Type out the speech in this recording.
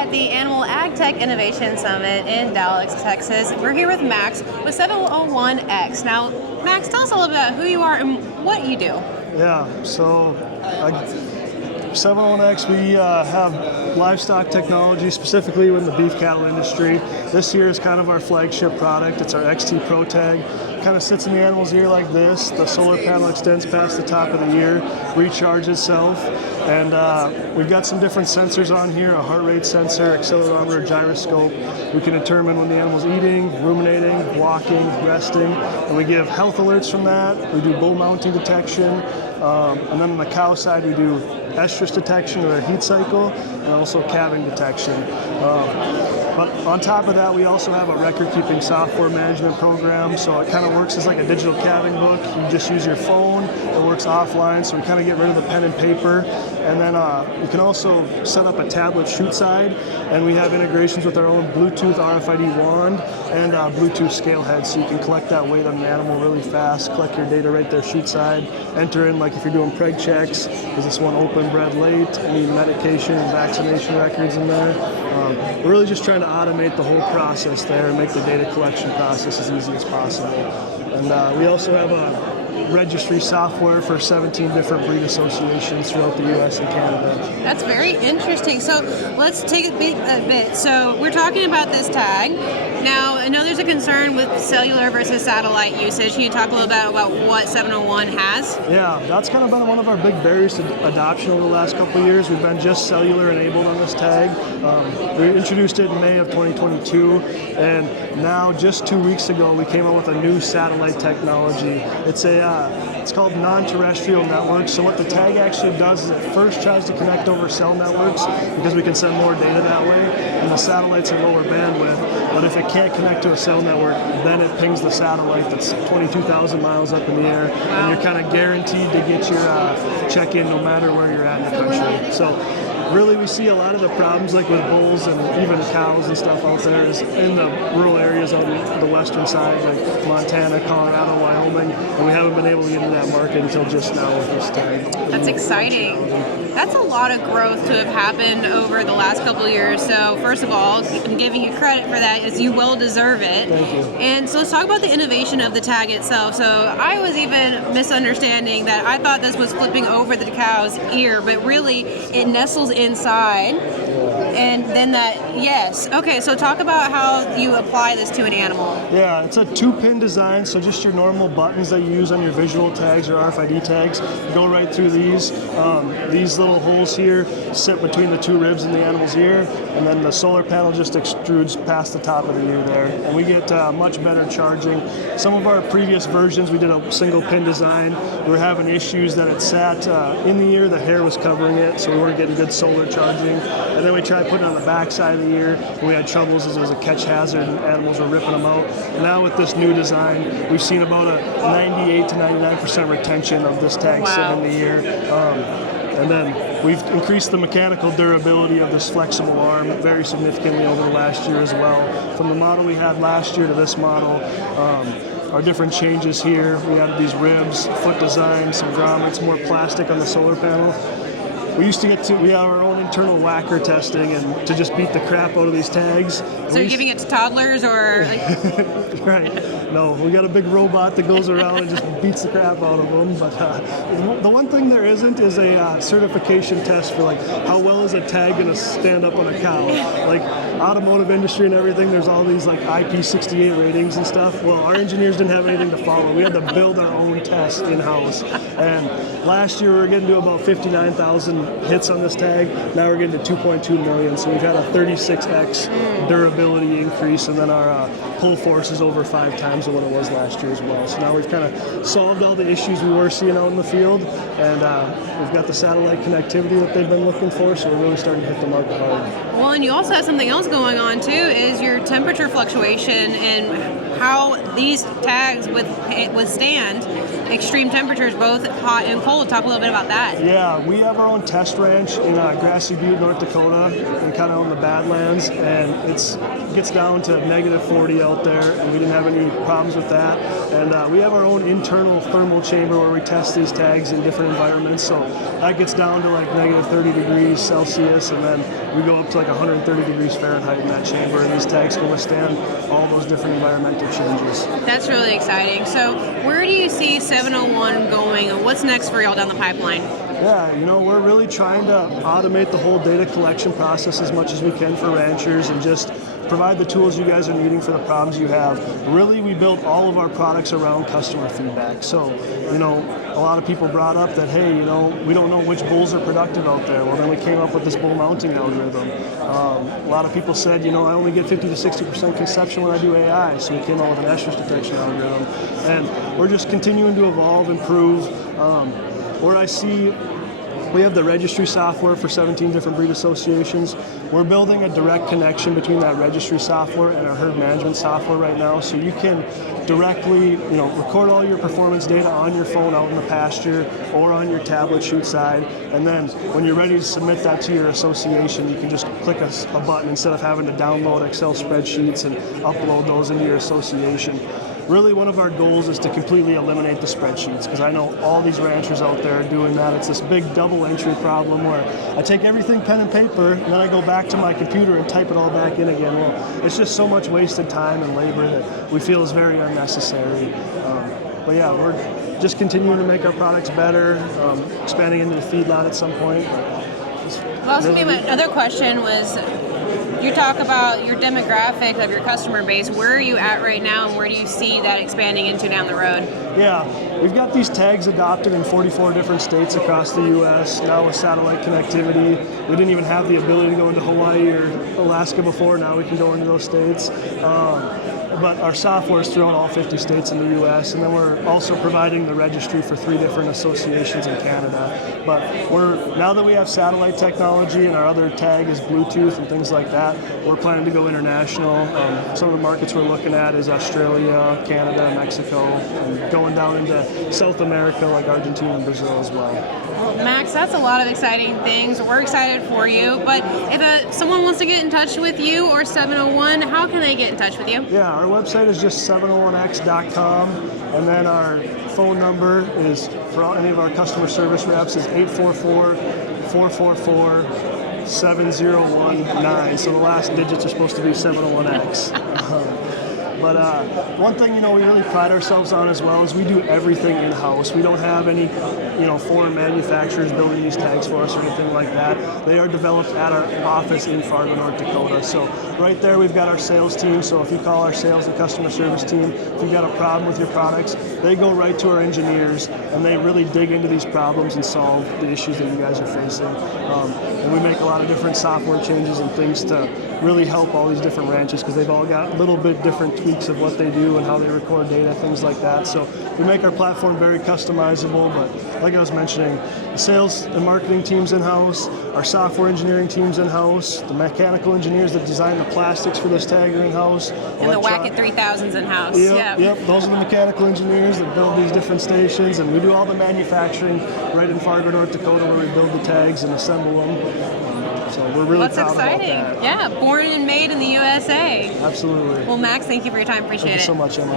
at the Animal AgTech Innovation Summit in Dallas, Texas. We're here with Max with 701X. Now, Max, tell us a little bit about who you are and what you do. Yeah, so 701X, we have livestock technology, specifically in the beef cattle industry. This year is kind of our flagship product. It's our XT Pro Tag. Kind of sits in the animal's ear like this. The solar panel extends past the top of the ear, recharges itself, and we've got some different sensors on here, a heart rate sensor, accelerometer, gyroscope. We can determine when the animal's eating, ruminating, walking, resting, and we give health alerts from that. We do bull mounting detection, and then on the cow side we do estrus detection or their heat cycle, and also calving detection. But on top of that, we also have a record-keeping software management program, so it kind of works as like a digital calving book. You just use your phone, it works offline, so we kind of get rid of the pen and paper. And then we can also set up a tablet chute side, and we have integrations with our own Bluetooth RFID wand and Bluetooth scale head, so you can collect that weight on an animal really fast, collect your data right there chute side, enter in like if you're doing preg checks, is this one open bred late, any medication and vaccination records in there. We're really just trying to automate the whole process there and make the data collection process as easy as possible. And we also have a registry software for 17 different breed associations throughout the U.S. and Canada. That's very interesting. So let's take a bit. So we're talking about this tag. Now, I know there's a concern with cellular versus satellite usage. Can you talk a little bit about what 701 has? Yeah, that's kind of been one of our big barriers to adoption over the last couple of years. We've been just cellular enabled on this tag. We introduced it in May of 2022, and now just 2 weeks ago we came out with a new satellite technology. It's called non-terrestrial networks. So what the tag actually does is it first tries to connect over cell networks because we can send more data that way, and the satellites are lower bandwidth. But if it can't connect to a cell network, then it pings the satellite that's 22,000 miles up in the air, and you're kind of guaranteed to get your check-in no matter where you're at in the country. So really, we see a lot of the problems like with bulls and even cows and stuff out there is in the rural areas on the western side, like Montana, Colorado, Wyoming, and we haven't been able to get into that market until just now with this tag. That's exciting. That's a lot of growth to have happened over the last couple of years. So first of all, I'm giving you credit for that, as you well deserve it. Thank you. And so let's talk about the innovation of the tag itself. So I was even misunderstanding that. I thought this was flipping over the cow's ear, but really it nestles inside. And then yes. Okay, so talk about how you apply this to an animal. Yeah, it's a 2-pin design, so just your normal buttons that you use on your visual tags or RFID tags go right through these. These little holes here sit between the 2 ribs in the animal's ear, and then the solar panel just extrudes past the top of the ear there. And we get much better charging. Some of our previous versions, we did a single pin design. We were having issues that it sat in the ear, the hair was covering it, so we weren't getting good solar charging. And then we tried putting it on the back side of the ear, and we had troubles as it was a catch hazard and animals were ripping them out. Now with this new design, we've seen about a 98 to 99% retention of this tag sitting in the ear. And then we've increased the mechanical durability of this flexible arm very significantly over the last year as well. From the model we had last year to this model, our different changes here, we added these ribs, foot design, some grommets, more plastic on the solar panel. We used to we have our own internal whacker testing and to just beat the crap out of these tags. So you're giving it to toddlers or like... Right. No, we got a big robot that goes around and just beats the crap out of them. But the one thing there isn't is a certification test for like how well is a tag going to stand up on a cow. Like automotive industry and everything, there's all these like IP68 ratings and stuff. Well, our engineers didn't have anything to follow. We had to build our own test in-house. And last year we were getting to about 59,000 hits on this tag. Now we're getting to 2.2 million. So we've had a 36x durability increase, and then our pull force is over 5 times of what it was last year as well. So now we've kind of solved all the issues we were seeing out in the field, and we've got the satellite connectivity that they've been looking for, so we're really starting to hit the market hard. Well, and you also have something else going on too, is your temperature fluctuation and how these tags withstand extreme temperatures, both hot and cold. Talk a little bit about that. Yeah, we have our own test ranch in Grassy Butte, North Dakota, and kind of on the Badlands, and it gets down to -40 out there, and we didn't have any problems with that. And we have our own internal thermal chamber where we test these tags in different environments, so that gets down to like -30 degrees Celsius, and then we go up to like 130 degrees Fahrenheit in that chamber, and these tags can withstand all those different environmental changes. That's really exciting. So where do you see 701 going, and what's next for y'all down the pipeline? Yeah, we're really trying to automate the whole data collection process as much as we can for ranchers and just provide the tools you guys are needing for the problems you have. Really, we built all of our products around customer feedback. So, a lot of people brought up that, hey, we don't know which bulls are productive out there. Well, then we came up with this bull mounting algorithm. A lot of people said, I only get 50 to 60% conception when I do AI, so we came up with an estrus detection algorithm. And we're just continuing to evolve, improve. Where I see we have the registry software for 17 different breed associations. We're building a direct connection between that registry software and our herd management software right now, so you can directly, record all your performance data on your phone out in the pasture or on your tablet chute side, and then when you're ready to submit that to your association, you can just click a button instead of having to download Excel spreadsheets and upload those into your association. Really, one of our goals is to completely eliminate the spreadsheets, because I know all these ranchers out there are doing that. It's this big double entry problem where I take everything pen and paper and then I go back to my computer and type it all back in again. Well, it's just so much wasted time and labor that we feel is very unnecessary. But yeah, we're just continuing to make our products better, expanding into the feedlot at some point. Well, so another question was, you talk about your demographic of your customer base. Where are you at right now, and where do you see that expanding into down the road? Yeah, we've got these tags adopted in 44 different states across the U.S. Now with satellite connectivity, we didn't even have the ability to go into Hawaii or Alaska before. Now we can go into those states. But our software is throughout all 50 states in the U.S., and then we're also providing the registry for 3 different associations in Canada. But now that we have satellite technology and our other tag is Bluetooth and things like that, we're planning to go international. Some of the markets we're looking at is Australia, Canada, Mexico, and going down into South America like Argentina and Brazil as well. Well, Max, that's a lot of exciting things. We're excited for you. But if someone wants to get in touch with you or 701, how can they get in touch with you? Yeah, our website is just 701X.com, and then our phone number is, for any of our customer service reps, is 844-444-7019. So the last digits are supposed to be 701X. But one thing, we really pride ourselves on as well is we do everything in-house. We don't have any, foreign manufacturers building these tags for us or anything like that. They are developed at our office in Fargo, North Dakota. So right there, we've got our sales team. So if you call our sales and customer service team, if you've got a problem with your products, they go right to our engineers, and they really dig into these problems and solve the issues that you guys are facing. And we make a lot of different software changes and things to really help all these different ranches, because they've all got a little bit different tweaks of what they do and how they record data, things like that. So we make our platform very customizable, but like I was mentioning, the sales and marketing team's in-house, our software engineering team's in-house, the mechanical engineers that design the plastics for this tag are in-house. And the Wacket 3000's in-house. Yep, those are the mechanical engineers that build these different stations, and we do all the manufacturing right in Fargo, North Dakota, where we build the tags and assemble them. So we're really proud about that. Yeah, born and made in the USA. Absolutely. Well, Max, thank you for your time. Appreciate it. Thank you so much, Emma.